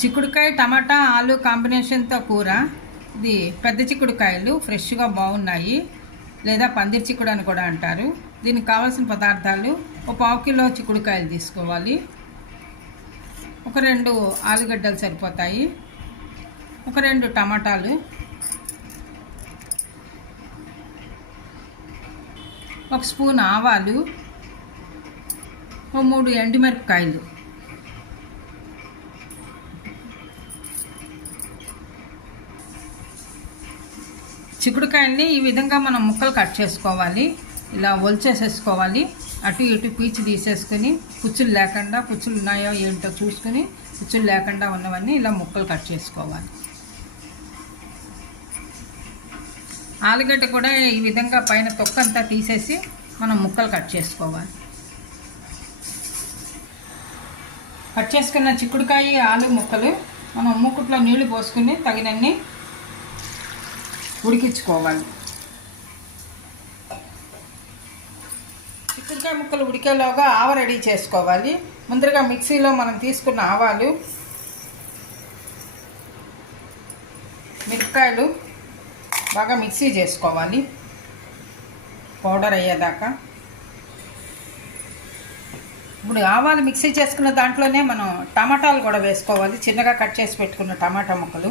చిక్కుడుకాయ టమాటా ఆలు కాంబినేషన్తో కూర. ఇది పెద్ద చిక్కుడుకాయలు ఫ్రెష్గా బాగున్నాయి. లేదా పందిరి చిక్కుడు అని కూడా అంటారు. దీనికి కావాల్సిన పదార్థాలు ఒక పావు కిలో చిక్కుడుకాయలు తీసుకోవాలి. ఒక రెండు ఆలుగడ్డలు సరిపోతాయి. ఒక రెండు టమాటాలు. ఒక స్పూన్ ఆవాలు. ఒక మూడు ఎండుమిరపకాయలు. చిక్కుడుకాయల్ని ఈ విధంగా మనం ముక్కలు కట్ చేసుకోవాలి. ఇలా ఒలిచేసేసుకోవాలి. అటు ఇటు పీచు తీసేసుకొని పుచ్చులు లేకుండా పుచ్చులు ఉన్నాయో ఏంటో చూసుకొని పుచ్చులు లేకుండా ఉన్నవన్నీ ఇలా ముక్కలు కట్ చేసుకోవాలి. ఆలుగడ్డ కూడా ఈ విధంగా పైన తొక్కంతా తీసేసి మనం ముక్కలు కట్ చేసుకోవాలి. కట్ చేసుకున్న చిక్కుడుకాయ ఆలు ముక్కలు మనం మూకుట్లో నీళ్ళు పోసుకుని తగినన్ని ఉడికించుకోవాలి. చిక్కుడుకాయ ముక్కలు ఉడికేలోగా ఆవ రెడీ చేసుకోవాలి. ముందరగా మిక్సీలో మనం తీసుకున్న ఆవాలు మిరపకాయలు బాగా మిక్సీ చేసుకోవాలి. పౌడర్ అయ్యేదాకా. ఇప్పుడు ఆవాలు మిక్సీ చేసుకున్న దాంట్లోనే మనం టమాటాలు కూడా వేసుకోవాలి. చిన్నగా కట్ చేసి పెట్టుకున్న టమాటా ముక్కలు.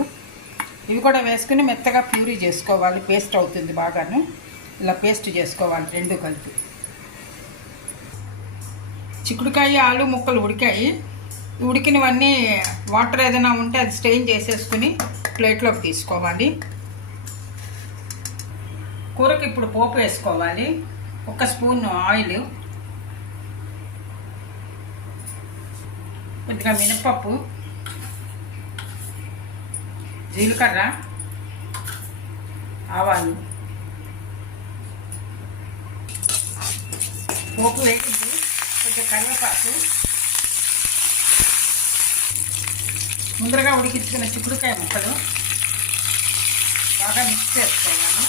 ఇవి కూడా వేసుకుని మెత్తగా ప్యూరీ చేసుకోవాలి. పేస్ట్ అవుతుంది బాగాను. ఇలా పేస్ట్ చేసుకోవాలి రెండు కలిపి. చిక్కుడుకాయ ఆలు ముక్కలు ఉడికాయి. ఉడికినవన్నీ వాటర్ ఏదైనా ఉంటే అది స్టెయిన్ చేసేసుకుని ప్లేట్లోకి తీసుకోవాలి. కూరకి ఇప్పుడు పోపు వేసుకోవాలి. ఒక స్పూన్ ఆయిల్. కొద్దిగా మినపప్పు. జీలకర్ర ఆవాలు పోపు వేసింది కొంచెం కరివేపాకు ముందరగా ఉడికించుకున్న చిక్కుడుకాయ ముక్కలు బాగా మిక్స్ చేసుకోవాలి.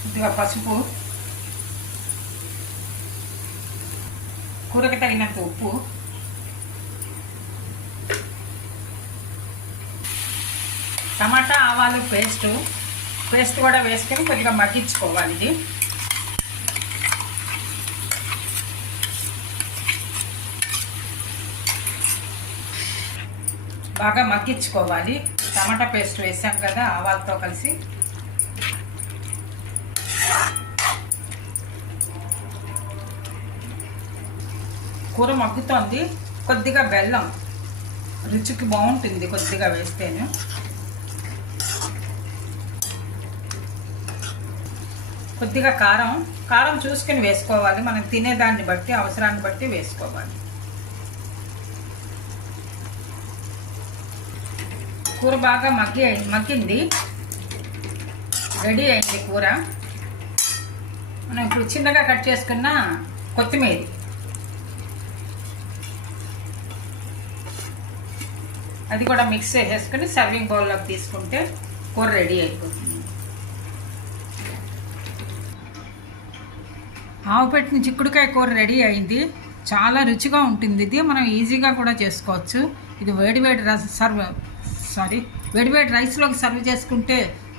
కొద్దిగా పసుపు కూరకు తగినంత ఉప్పు టమాటా ఆవాలు పేస్ట్. పేస్ట్ కూడా వేసుకొని కొద్దిగా మగ్గించుకోవాలి ఇది. బాగా మగ్గించుకోవాలి. టమాటా పేస్ట్ వేసాం కదా ఆవాలతో కలిసి. కూర మగ్గుతోంది. కొద్దిగా బెల్లం. రుచికి బాగుంటుంది కొద్దిగా వేస్తేనే. కొద్దిగా కారం కారం చూసుకొని వేసుకోవాలి. మనం తినేదాన్ని బట్టి అవసరాన్ని బట్టి వేసుకోవాలి. కూర బాగా మగ్గి మగ్గింది. రెడీ అయింది కూర. మనం ఇప్పుడు చిన్నగా కట్ చేసుకున్న కొత్తిమీర. అది కూడా మిక్స్ చేసేసుకుని సర్వింగ్ బౌల్లోకి తీసుకుంటే కూర రెడీ అయిపోతుంది. ఆవు పెట్టిన చిక్కుడుకాయ కూర రెడీ అయింది. చాలా రుచిగా ఉంటుంది ఇది. మనం ఈజీగా కూడా చేసుకోవచ్చు. ఇది వేడివేడి రస సర్వ్ సారీ వేడివేడి రైస్లోకి సర్వ్ చేసుకుంటే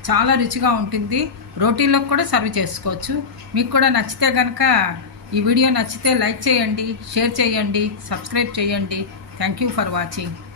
చాలా రుచిగా ఉంటుంది. రోటీలోకి కూడా సర్వ్ చేసుకోవచ్చు. మీకు కూడా నచ్చితే కనుక ఈ వీడియో నచ్చితే లైక్ చేయండి షేర్ చేయండి సబ్స్క్రైబ్ చేయండి. Thank you for watching